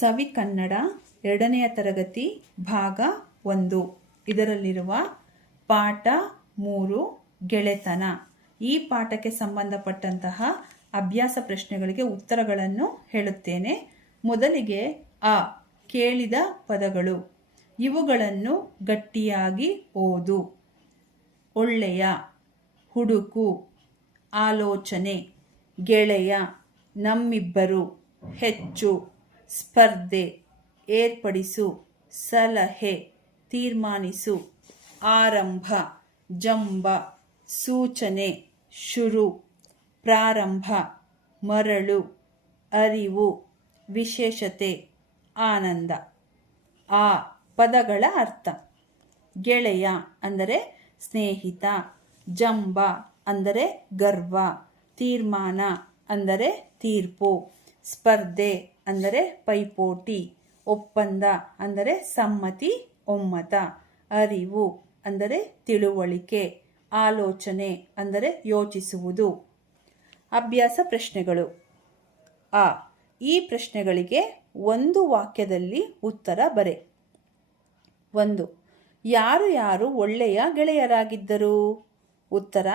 ಸವಿ ಕನ್ನಡ 2ನೇ ತರಗತಿ ಭಾಗ 1 ಇದರಲ್ಲಿರುವ ಪಾಠ 3 ಗೆಳೆತನ. ಈ ಪಾಠಕ್ಕೆ ಸಂಬಂಧಪಟ್ಟಂತಹ ಅಭ್ಯಾಸ ಪ್ರಶ್ನೆಗಳಿಗೆ ಉತ್ತರಗಳನ್ನು ಹೇಳುತ್ತೇನೆ. ಮೊದಲಿಗೆ ಕೇಳಿದ ಪದಗಳು, ಇವುಗಳನ್ನು ಗಟ್ಟಿಯಾಗಿ ಓದು. ಒಳ್ಳೆಯ, ಹುಡುಕು, ಆಲೋಚನೆ, ಗೆಳೆಯ, ನಮ್ಮಿಬ್ಬರು, ಹೆಚ್ಚು, ಸ್ಪರ್ಧೆ, ಏರ್ಪಡಿಸು, ಸಲಹೆ, ತೀರ್ಮಾನಿಸು, ಆರಂಭ, ಜಂಬ, ಸೂಚನೆ, ಶುರು, ಪ್ರಾರಂಭ, ಮರಳು, ಅರಿವು, ವಿಶೇಷತೆ, ಆನಂದ. ಪದಗಳ ಅರ್ಥ: ಗೆಳೆಯ ಅಂದರೆ ಸ್ನೇಹಿತ, ಜಂಬ ಅಂದರೆ ಗರ್ವ, ತೀರ್ಮಾನ ಅಂದರೆ ತೀರ್ಪು, ಸ್ಪರ್ಧೆ ಅಂದರೆ ಪೈಪೋಟಿ, ಒಪ್ಪಂದ ಅಂದರೆ ಸಮ್ಮತಿ, ಒಮ್ಮತ, ಅರಿವು ಅಂದರೆ ತಿಳುವಳಿಕೆ, ಆಲೋಚನೆ ಅಂದರೆ ಯೋಚಿಸುವುದು. ಅಭ್ಯಾಸ ಪ್ರಶ್ನೆಗಳು. ಈ ಪ್ರಶ್ನೆಗಳಿಗೆ ಒಂದು ವಾಕ್ಯದಲ್ಲಿ ಉತ್ತರ ಬರೆ. 1. ಯಾರು ಯಾರು ಒಳ್ಳೆಯ ಗೆಳೆಯರಾಗಿದ್ದರು? ಉತ್ತರ: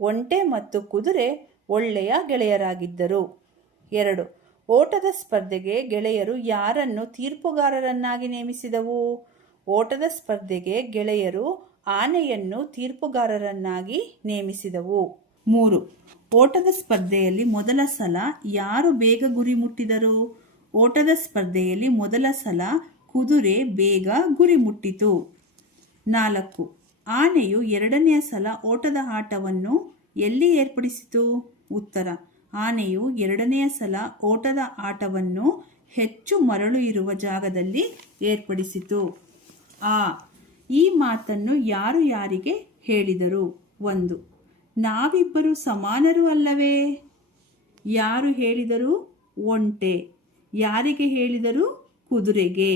ಒಂಟೆ ಮತ್ತು ಕುದುರೆ ಒಳ್ಳೆಯ ಗೆಳೆಯರಾಗಿದ್ದರು. 2. ಓಟದ ಸ್ಪರ್ಧೆಗೆ ಗೆಳೆಯರು ಯಾರನ್ನು ತೀರ್ಪುಗಾರರನ್ನಾಗಿ ನೇಮಿಸಿದವು? ಓಟದ ಸ್ಪರ್ಧೆಗೆ ಗೆಳೆಯರು ಆನೆಯನ್ನು ತೀರ್ಪುಗಾರರನ್ನಾಗಿ ನೇಮಿಸಿದವು. 3. ಓಟದ ಸ್ಪರ್ಧೆಯಲ್ಲಿ ಮೊದಲ ಸಲ ಯಾರು ಬೇಗ ಗುರಿ ಮುಟ್ಟಿದರು? ಓಟದ ಸ್ಪರ್ಧೆಯಲ್ಲಿ ಮೊದಲ ಸಲ ಕುದುರೆ ಬೇಗ ಗುರಿ ಮುಟ್ಟಿತು. 4. ಆನೆಯು 2ನೇ ಸಲ ಓಟದ ಆಟವನ್ನು ಎಲ್ಲಿ ಏರ್ಪಡಿಸಿತು? ಉತ್ತರ: ಆನೆಯು 2ನೇ ಸಲ ಓಟದ ಆಟವನ್ನು ಹೆಚ್ಚು ಮರಳು ಇರುವ ಜಾಗದಲ್ಲಿ ಏರ್ಪಡಿಸಿತು. ಈ ಮಾತನ್ನು ಯಾರು ಯಾರಿಗೆ ಹೇಳಿದರು? 1. ನಾವಿಬ್ಬರು ಸಮಾನರು ಅಲ್ಲವೇ? ಯಾರು ಹೇಳಿದರು? ಒಂಟೆ. ಯಾರಿಗೆ ಹೇಳಿದರು? ಕುದುರೆಗೆ.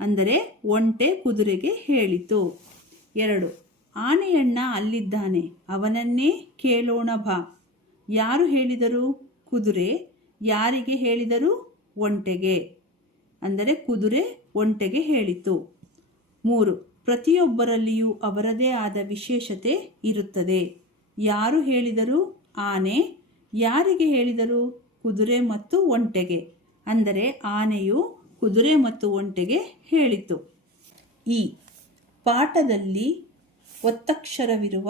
ಅಂದರೆ ಒಂಟೆ ಕುದುರೆಗೆ ಹೇಳಿತು. 2. ಆನೆಯಣ್ಣ ಅಲ್ಲಿದ್ದಾನೆ, ಅವನನ್ನೇ ಕೇಳೋಣ ಬಾ. ಯಾರು ಹೇಳಿದರು? ಕುದುರೆ. ಯಾರಿಗೆ ಹೇಳಿದರು? ಒಂಟೆಗೆ. ಅಂದರೆ ಕುದುರೆ ಒಂಟೆಗೆ ಹೇಳಿತು. 3. ಪ್ರತಿಯೊಬ್ಬರಲ್ಲಿಯೂ ಅವರದೇ ಆದ ವಿಶೇಷತೆ ಇರುತ್ತದೆ. ಯಾರು ಹೇಳಿದರು? ಆನೆ. ಯಾರಿಗೆ ಹೇಳಿದರು? ಕುದುರೆ ಮತ್ತು ಒಂಟೆಗೆ. ಅಂದರೆ ಆನೆಯು ಕುದುರೆ ಮತ್ತು ಒಂಟೆಗೆ ಹೇಳಿತು. ಈ ಪಾಠದಲ್ಲಿ ಒತ್ತಕ್ಷರವಿರುವ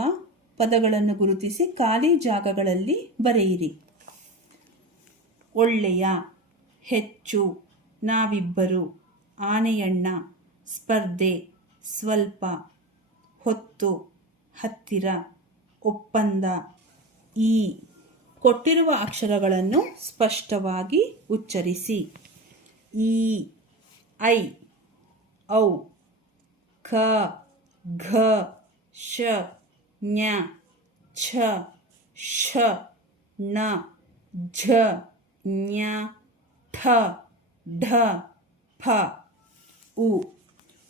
ಪದಗಳನ್ನು ಗುರುತಿಸಿ ಖಾಲಿ ಜಾಗಗಳಲ್ಲಿ ಬರೆಯಿರಿ. ಒಳ್ಳೆಯ, ಹೆಚ್ಚು, ನಾವಿಬ್ಬರು, ಆನೆಯಣ್ಣ, ಸ್ಪರ್ಧೆ, ಸ್ವಲ್ಪ, ಹೊತ್ತು, ಹತ್ತಿರ, ಒಪ್ಪಂದ. ಕೊಟ್ಟಿರುವ ಅಕ್ಷರಗಳನ್ನು ಸ್ಪಷ್ಟವಾಗಿ ಉಚ್ಚರಿಸಿ. ಈ, ಐ, ಔ, ಕ, ಘ, ಶ, ಞ, ಛ, ಶ, ಣ, ಝ, ಞ, ಠ, ಢ, ಫ, ಉ.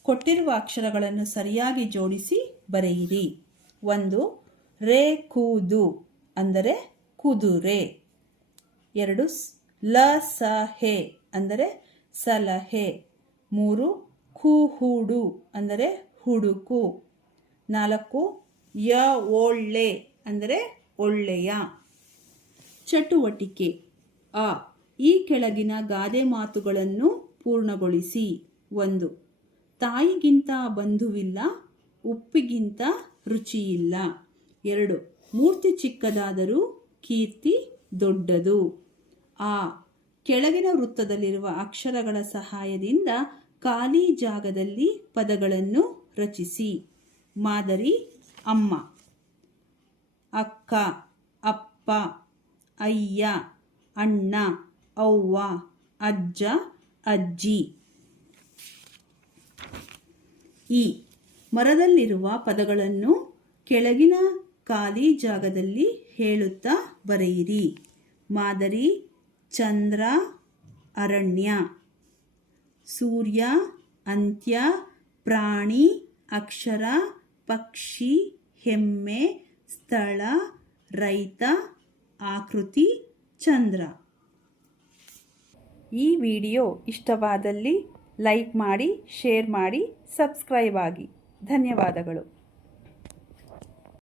ಕೊಟ್ಟಿರುವ ಅಕ್ಷರಗಳನ್ನು ಸರಿಯಾಗಿ ಜೋಡಿಸಿ ಬರೆಯಿರಿ. 1. ರೇ ಕೂದು ಅಂದರೆ ಕುದುರೆ. 2. ಲ ಸ ಹೆ ಅಂದರೆ ಸಲಹೆ. 3. ಕೂಹುಡು ಅಂದರೆ ಹುಡುಕು. 4. ಯ ಒಳ್ಳೆ ಅಂದರೆ ಒಳ್ಳೆಯ. ಚಟುವಟಿಕೆ. ಈ ಕೆಳಗಿನ ಗಾದೆ ಮಾತುಗಳನ್ನು ಪೂರ್ಣಗೊಳಿಸಿ. 1. ತಾಯಿಗಿಂತ ಬಂಧುವಿಲ್ಲ, ಉಪ್ಪಿಗಿಂತ ರುಚಿಯಿಲ್ಲ. 2. ಮೂರ್ತಿ ಚಿಕ್ಕದಾದರೂ ಕೀರ್ತಿ ದೊಡ್ಡದು. ಕೆಳಗಿನ ವೃತ್ತದಲ್ಲಿರುವ ಅಕ್ಷರಗಳ ಸಹಾಯದಿಂದ ಖಾಲಿ ಜಾಗದಲ್ಲಿ ಪದಗಳನ್ನು ರಚಿಸಿ. ಮಾದರಿ: ಅಮ್ಮ, ಅಕ್ಕ, ಅಪ್ಪ, ಅಯ್ಯ, ಅಣ್ಣ, ಅವ್ವ, ಅಜ್ಜ, ಅಜ್ಜಿ. ಮರದಲ್ಲಿರುವ ಪದಗಳನ್ನು ಕೆಳಗಿನ ಖಾಲಿ ಜಾಗದಲ್ಲಿ ಹೇಳುತ್ತಾ ಬರೆಯಿರಿ. ಮಾದರಿ: ಚಂದ್ರ, ಅರಣ್ಯ, ಸೂರ್ಯ, ಅಂತ್ಯ, ಪ್ರಾಣಿ, ಅಕ್ಷರ, ಪಕ್ಷಿ, ಎಮ್ಮೆ, ಸ್ಥಳ, ರೈತ, ಆಕೃತಿ, ಚಂದ್ರ. ಈ ವಿಡಿಯೋ ಇಷ್ಟವಾದಲ್ಲಿ ಲೈಕ್ ಮಾಡಿ, ಶೇರ್ ಮಾಡಿ, ಸಬ್ಸ್ಕ್ರೈಬ್ ಆಗಿ. ಧನ್ಯವಾದಗಳು.